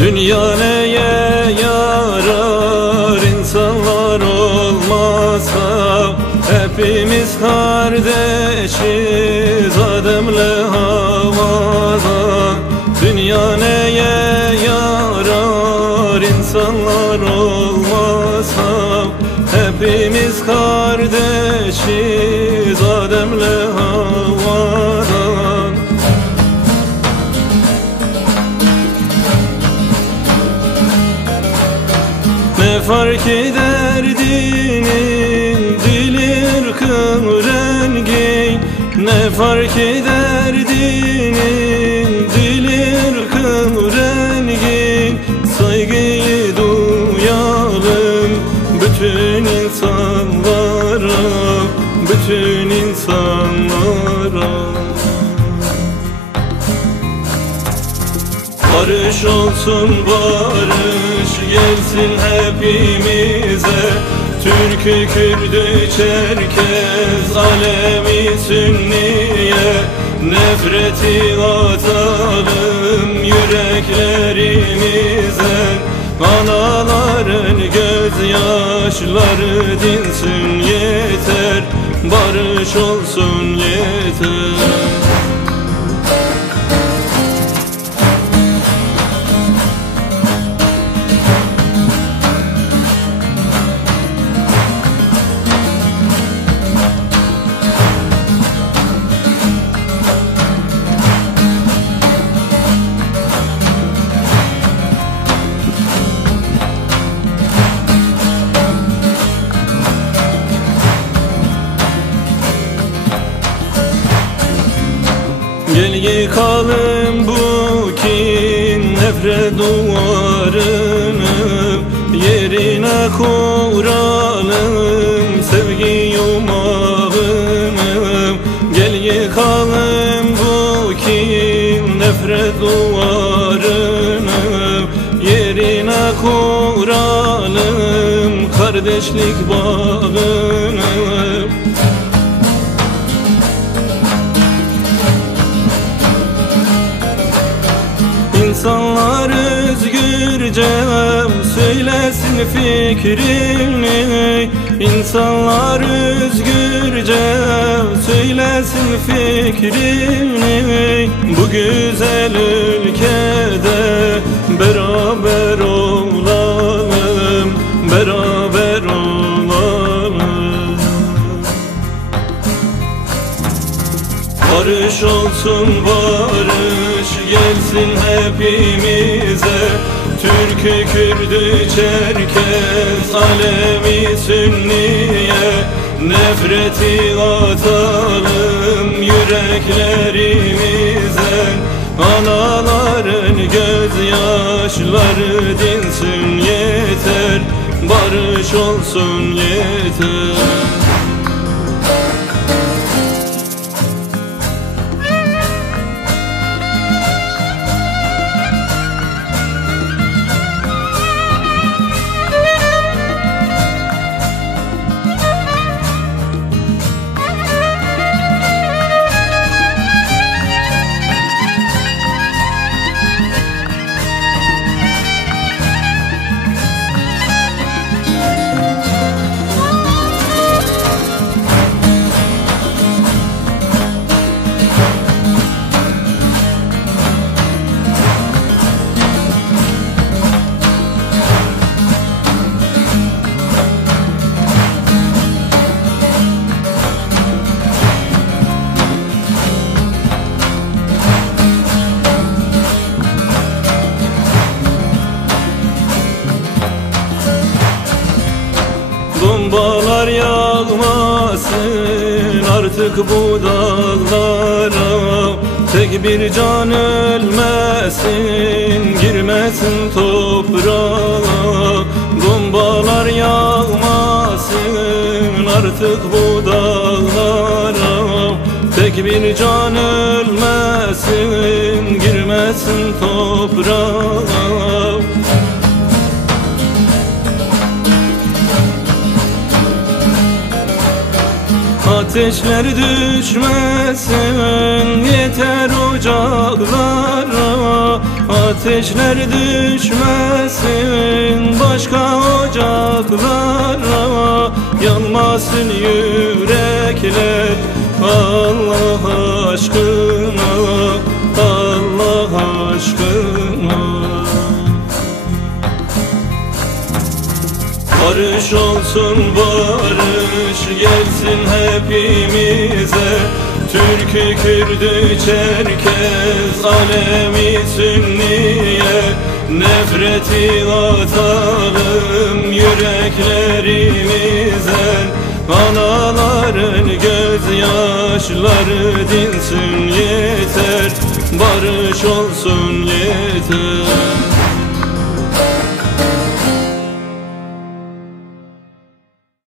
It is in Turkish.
Dünya neye yarar insanlar olmazsa? Hepimiz kardeşiz Adem'le Havva'da. Dünya neye yarar insanlar olmazsa? Hepimiz kardeşiz Adem'le Havva'dan. Ne fark eder dinin, dili, ırkın, rengi? Ne fark eder dinin, dili, ırkın, rengi? Saygıyı duyalım bütün insanlara, bütün insanlara. Barış olsun barış gelsin hepimize. Türk'ü, Kürd'ü, Çerkez, Alevi, Sünniye. Nefreti atalım yüreklerimizden. Anaların gözyaşları dinsin yeter. Barış olsun yeter. Gel yıkalım bu kin nefret duvarını, yerine kuralım sevgi yumağını. Gel yıkalım bu kin nefret duvarını, yerine kuralım kardeşlik bağını. İnsanlar özgürce söylesin fikrini. İnsanlar özgürce söylesin fikrini. Bu güzel ülkede beraber olalım, beraber olalım. Barış olsun barış gelsin hepimize. Türk'ü, Kürd'ü, Çerkez, Alevi, Sünniye. Nefreti atalım yüreklerimizden. Anaların gözyaşları dinsin yeter. Barış olsun yeter. Bombalar yağmasın artık bu dağlara, tek bir can ölmesin, girmesin toprağa. Bombalar yağmasın artık bu dağlara, tek bir can ölmesin, girmesin toprağa. Ateşler düşmesin yeter ocaklara, ateşler düşmesin başka ocaklara, yanmasın yürekler Allah aşkına, Allah aşkına. Barış olsun barış gelsin hepimize, Türk'ü, Kürd'ü, Çerkez, Alevi, Sünniye. Nefreti atalım yüreklerimizden, anaların gözyaşları dinsin yeter, barış olsun yeter.